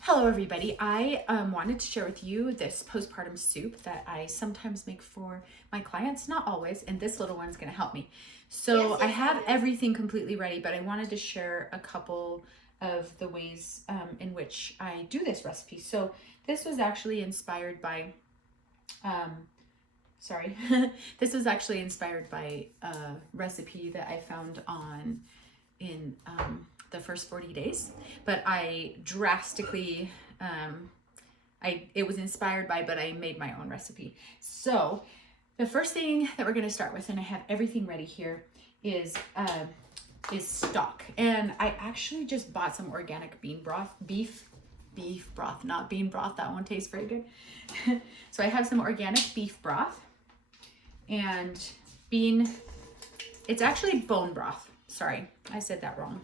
Hello everybody. I wanted to share with you this postpartum soup that I sometimes make for my clients, not always, and this little one's gonna help me. So I have everything completely ready, but I wanted to share a couple of the ways in which I do this recipe. So this was actually inspired by, this was actually inspired by a recipe that I found in the first 40 days, but I drastically, it was inspired by, but I made my own recipe. So the first thing that we're gonna start with, and I have everything ready here, is stock. And I actually just bought some organic beef broth, not bean broth. That one tastes very good. So I have some organic beef broth and it's actually bone broth. Sorry, I said that wrong.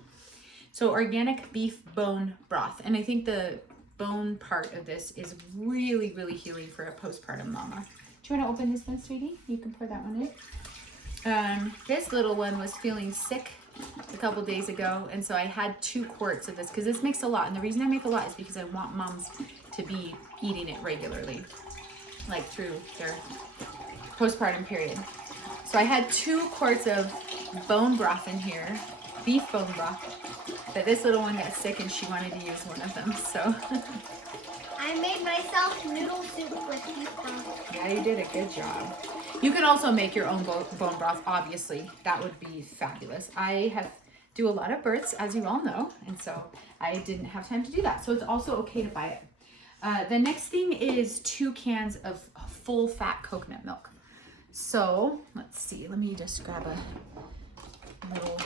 So organic beef bone broth. And I think the bone part of this is really, really healing for a postpartum mama. Do you want to open this one, sweetie? You can pour that one in. This little one was feeling sick a couple days ago. And so I had 2 quarts of this because this makes a lot. And the reason I make a lot is because I want moms to be eating it regularly, like through their postpartum period. So I had 2 quarts of bone broth in here, beef bone broth. But this little one got sick and she wanted to use one of them, so. I made myself noodle soup with beef broth. Yeah, you did a good job. You can also make your own bone broth, obviously. That would be fabulous. I do a lot of births, as you all know, and so I didn't have time to do that. So it's also okay to buy it. The next thing is 2 cans of full fat coconut milk. So let's see, let me just grab a little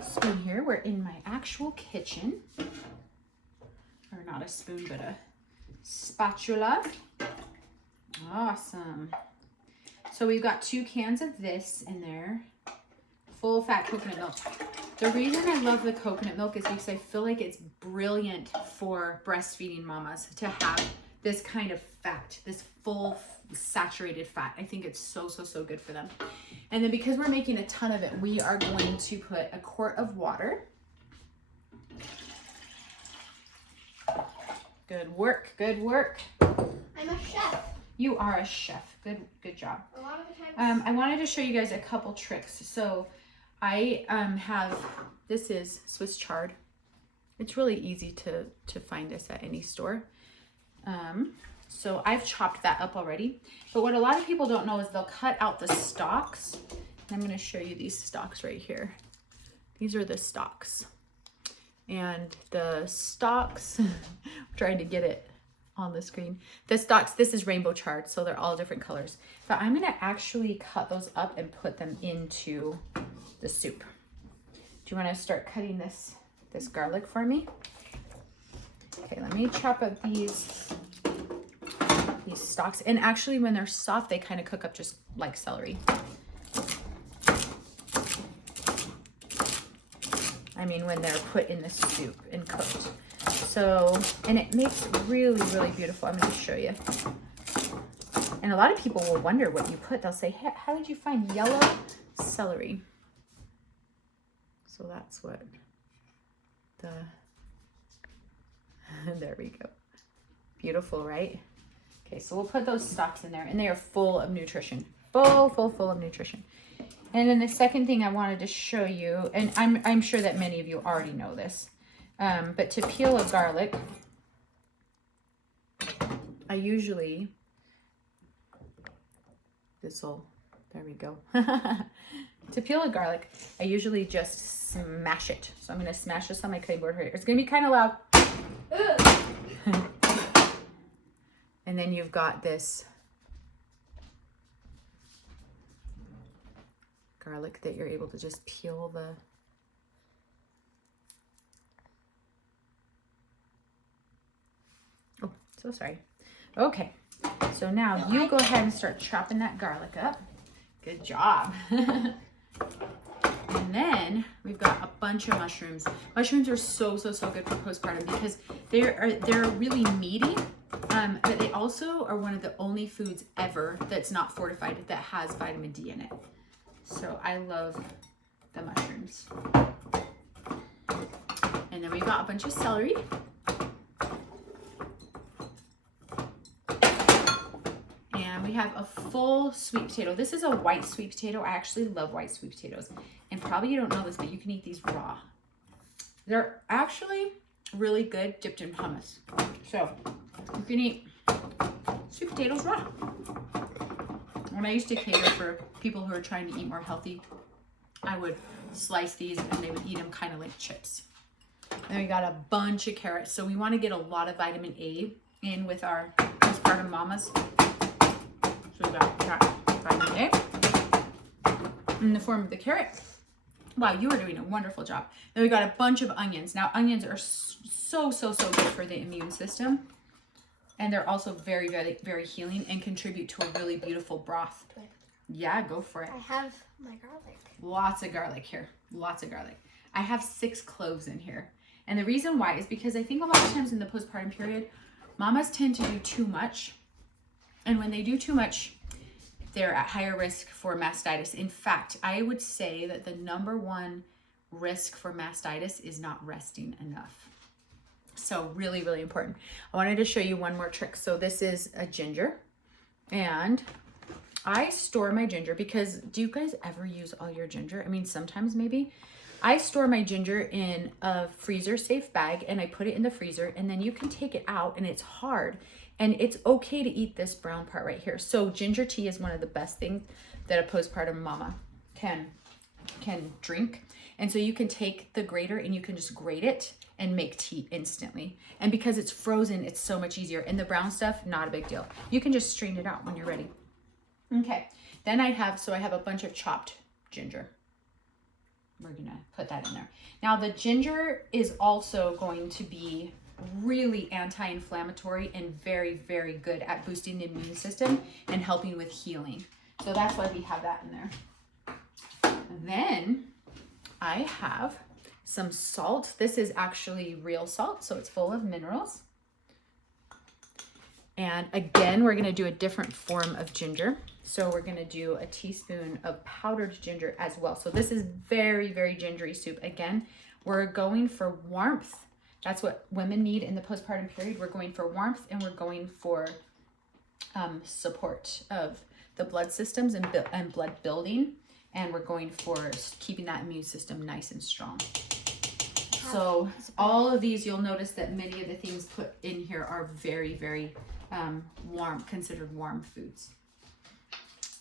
spoon here. We're in my actual kitchen, or not a spoon, but a spatula. Awesome. So we've got 2 cans of this in there, full fat coconut milk. The reason I love the coconut milk is because I feel like it's brilliant for breastfeeding mamas to have this kind of fat, this full saturated fat. I think it's so good for them. And then because we're making a ton of it, we are going to put a quart of water. Good work, good work. I'm a chef. You are a chef. Good job. A lot of the times. I wanted to show you guys a couple tricks. So I this is Swiss chard. It's really easy to find this at any store. So I've chopped that up already. But what a lot of people don't know is they'll cut out the stalks. I'm going to show you these stalks right here. These are the stalks. And the stalks, I'm trying to get it on the screen. The stalks, this is rainbow chard, so they're all different colors. But I'm going to actually cut those up and put them into the soup. Do you want to start cutting this garlic for me? Okay, let me chop up these stalks. And actually when they're soft, they kind of cook up just like celery. I mean, when they're put in the soup and cooked. So, and it makes really beautiful. I'm going to show you. And a lot of people will wonder what you put. They'll say, hey, how did you find yellow celery? So that's what there we go. Beautiful, right? Okay, so we'll put those stalks in there, and they are full of nutrition. Full of nutrition. And then the second thing I wanted to show you, and I'm sure that many of you already know this, but to peel a garlic, I usually, there we go. To peel a garlic, I usually just smash it. So I'm going to smash this on my cutting board here. It's going to be kind of loud. And then you've got this garlic that you're able to just peel the so sorry. Okay, so now you go ahead and start chopping that garlic up. Good job. And then we've got a bunch of mushrooms. Mushrooms are so good for postpartum because they're really meaty, but they also are one of the only foods ever that's not fortified that has vitamin D in it. So I love the mushrooms. And then we've got a bunch of celery. And we have a full sweet potato. This is a white sweet potato. I actually love white sweet potatoes. And probably you don't know this, but you can eat these raw. They're actually really good dipped in hummus. So you can eat sweet potatoes raw. When I used to cater for people who are trying to eat more healthy, I would slice these and they would eat them kind of like chips. And we got a bunch of carrots. So we want to get a lot of vitamin A in with our postpartum mamas. So we got vitamin A in the form of the carrot. Wow, you are doing a wonderful job. Then we got a bunch of onions. Now onions are so good for the immune system. And they're also very, very, very healing and contribute to a really beautiful broth. Yeah, go for it. I have my garlic. Lots of garlic here. Lots of garlic. I have 6 cloves in here. And the reason why is because I think a lot of times in the postpartum period, mamas tend to do too much. And when they do too much, they're at higher risk for mastitis. In fact, I would say that the #1 risk for mastitis is not resting enough. So really, really important. I wanted to show you one more trick. So this is a ginger, and I store my ginger because do you guys ever use all your ginger? I mean, sometimes maybe. I store my ginger in a freezer safe bag and I put it in the freezer, and then you can take it out and it's hard and it's okay to eat this brown part right here. So ginger tea is one of the best things that a postpartum mama can drink. And so you can take the grater and you can just grate it and make tea instantly. And because it's frozen, it's so much easier. And the brown stuff, not a big deal. You can just strain it out when you're ready. Okay, then I have a bunch of chopped ginger. We're gonna put that in there. Now the ginger is also going to be really anti-inflammatory and very, very good at boosting the immune system and helping with healing. So that's why we have that in there. Then I have some salt. This is actually real salt, so it's full of minerals. And again, we're gonna do a different form of ginger. So we're gonna do a teaspoon of powdered ginger as well. So this is very, very gingery soup. Again, we're going for warmth. That's what women need in the postpartum period. We're going for warmth and we're going for support of the blood systems and blood building. And we're going for keeping that immune system nice and strong. So all of these, you'll notice that many of the things put in here are very, very warm, considered warm foods.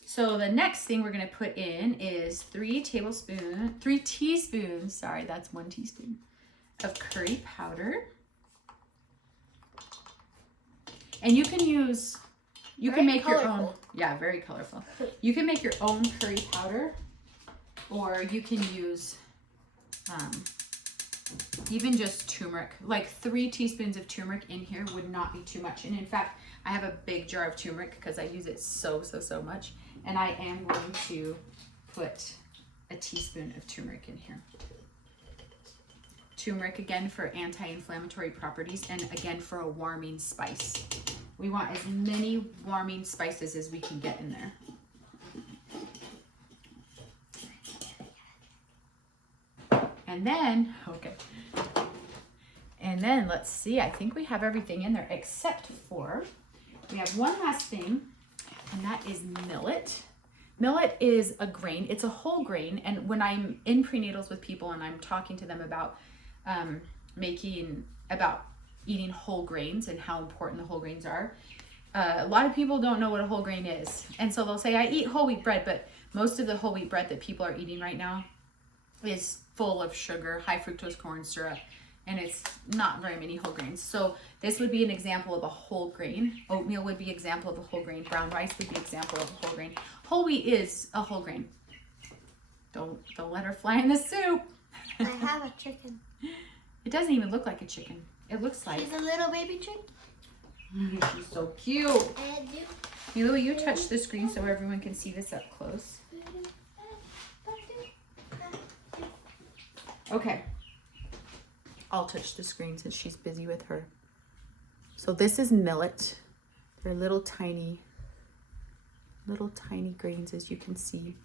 So the next thing we're gonna put in is 3 teaspoons, sorry, that's 1 teaspoon of curry powder. And you can use, you can make your own, yeah, very colorful. You can make your own curry powder, or you can use even just turmeric. Like 3 teaspoons of turmeric in here would not be too much. And in fact, I have a big jar of turmeric because I use it so much. And I am going to put a teaspoon of turmeric in here. Turmeric, again, for anti-inflammatory properties, and again, for a warming spice. We want as many warming spices as we can get in there. And then, okay. And then let's see, I think we have everything in there except for, we have one last thing, and that is millet. Millet is a grain, it's a whole grain. And when I'm in prenatals with people and I'm talking to them about eating whole grains and how important the whole grains are, a lot of people don't know what a whole grain is. And so they'll say, I eat whole wheat bread, but most of the whole wheat bread that people are eating right now is full of sugar, high fructose corn syrup, and it's not very many whole grains. So this would be an example of a whole grain. Oatmeal would be an example of a whole grain. Brown rice would be an example of a whole grain. Whole wheat is a whole grain. Don't let her fly in the soup. I have a chicken. It doesn't even look like a chicken. It looks like... She's a little baby chicken. She's so cute. I do. Milo, you touch the screen so everyone can see this up close. Okay. I'll touch the screen since she's busy with her. So this is millet. They're little tiny grains, as you can see.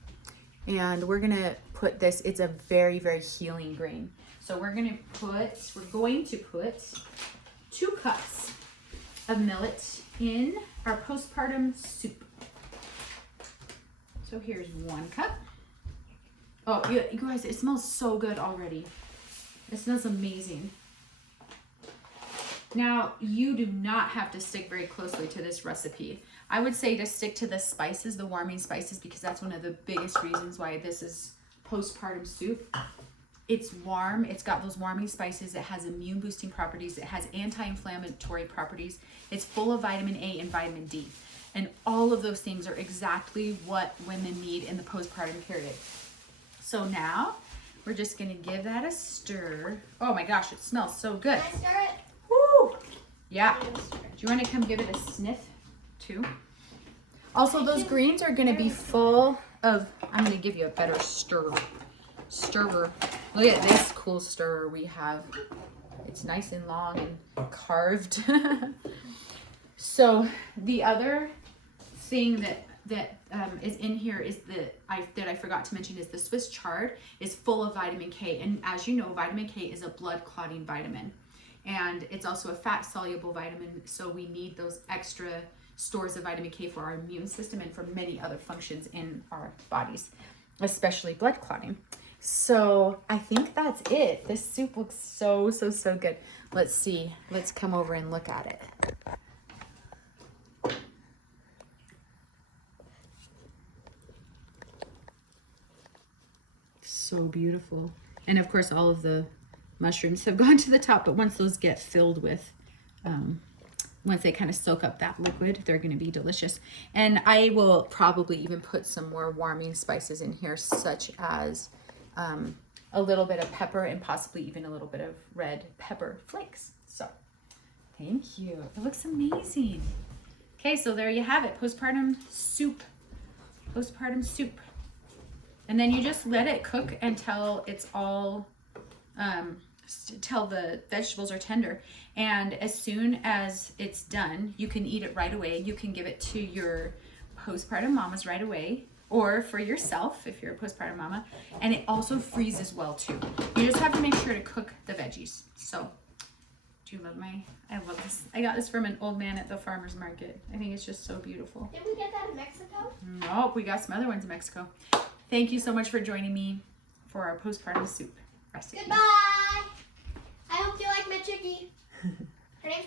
And we're gonna put this, it's a very, very healing grain. So we're going to put 2 cups of millet in our postpartum soup. So here's 1 cup. Oh, you guys, it smells so good already. It smells amazing. Now, you do not have to stick very closely to this recipe. I would say to stick to the spices, the warming spices, because that's one of the biggest reasons why this is postpartum soup. It's warm, it's got those warming spices, it has immune boosting properties, it has anti-inflammatory properties, it's full of vitamin A and vitamin D. And all of those things are exactly what women need in the postpartum period. So now, we're just gonna give that a stir. Oh my gosh, it smells so good. Can I stir it? Woo! Yeah. Do you wanna come give it a sniff too? Also, those greens are gonna be full of, I'm gonna give you a better stirrer. Look at this cool stirrer we have. It's nice and long and carved. So the other thing that is in here is that I forgot to mention is the Swiss chard is full of vitamin K. And as you know, vitamin K is a blood clotting vitamin. And it's also a fat soluble vitamin. So we need those extra stores of vitamin K for our immune system and for many other functions in our bodies, especially blood clotting. So I think that's it. This soup looks so good. Let's see. Let's come over and look at it. So beautiful. And of course, all of the mushrooms have gone to the top, but once those get filled with, once they kind of soak up that liquid, they're going to be delicious. And I will probably even put some more warming spices in here, such as a little bit of pepper and possibly even a little bit of red pepper flakes. So thank you. It looks amazing. Okay, so there you have it. Postpartum soup. Postpartum soup. And then you just let it cook until it's all, till the vegetables are tender. And as soon as it's done, you can eat it right away. You can give it to your postpartum mamas right away, or for yourself if you're a postpartum mama. And it also freezes well too. You just have to make sure to cook the veggies. So, do you love I love this. I got this from an old man at the farmer's market. I think it's just so beautiful. Did we get that in Mexico? Nope, we got some other ones in Mexico. Thank you so much for joining me for our postpartum soup recipe. Goodbye. I hope you like my chickie. Her name's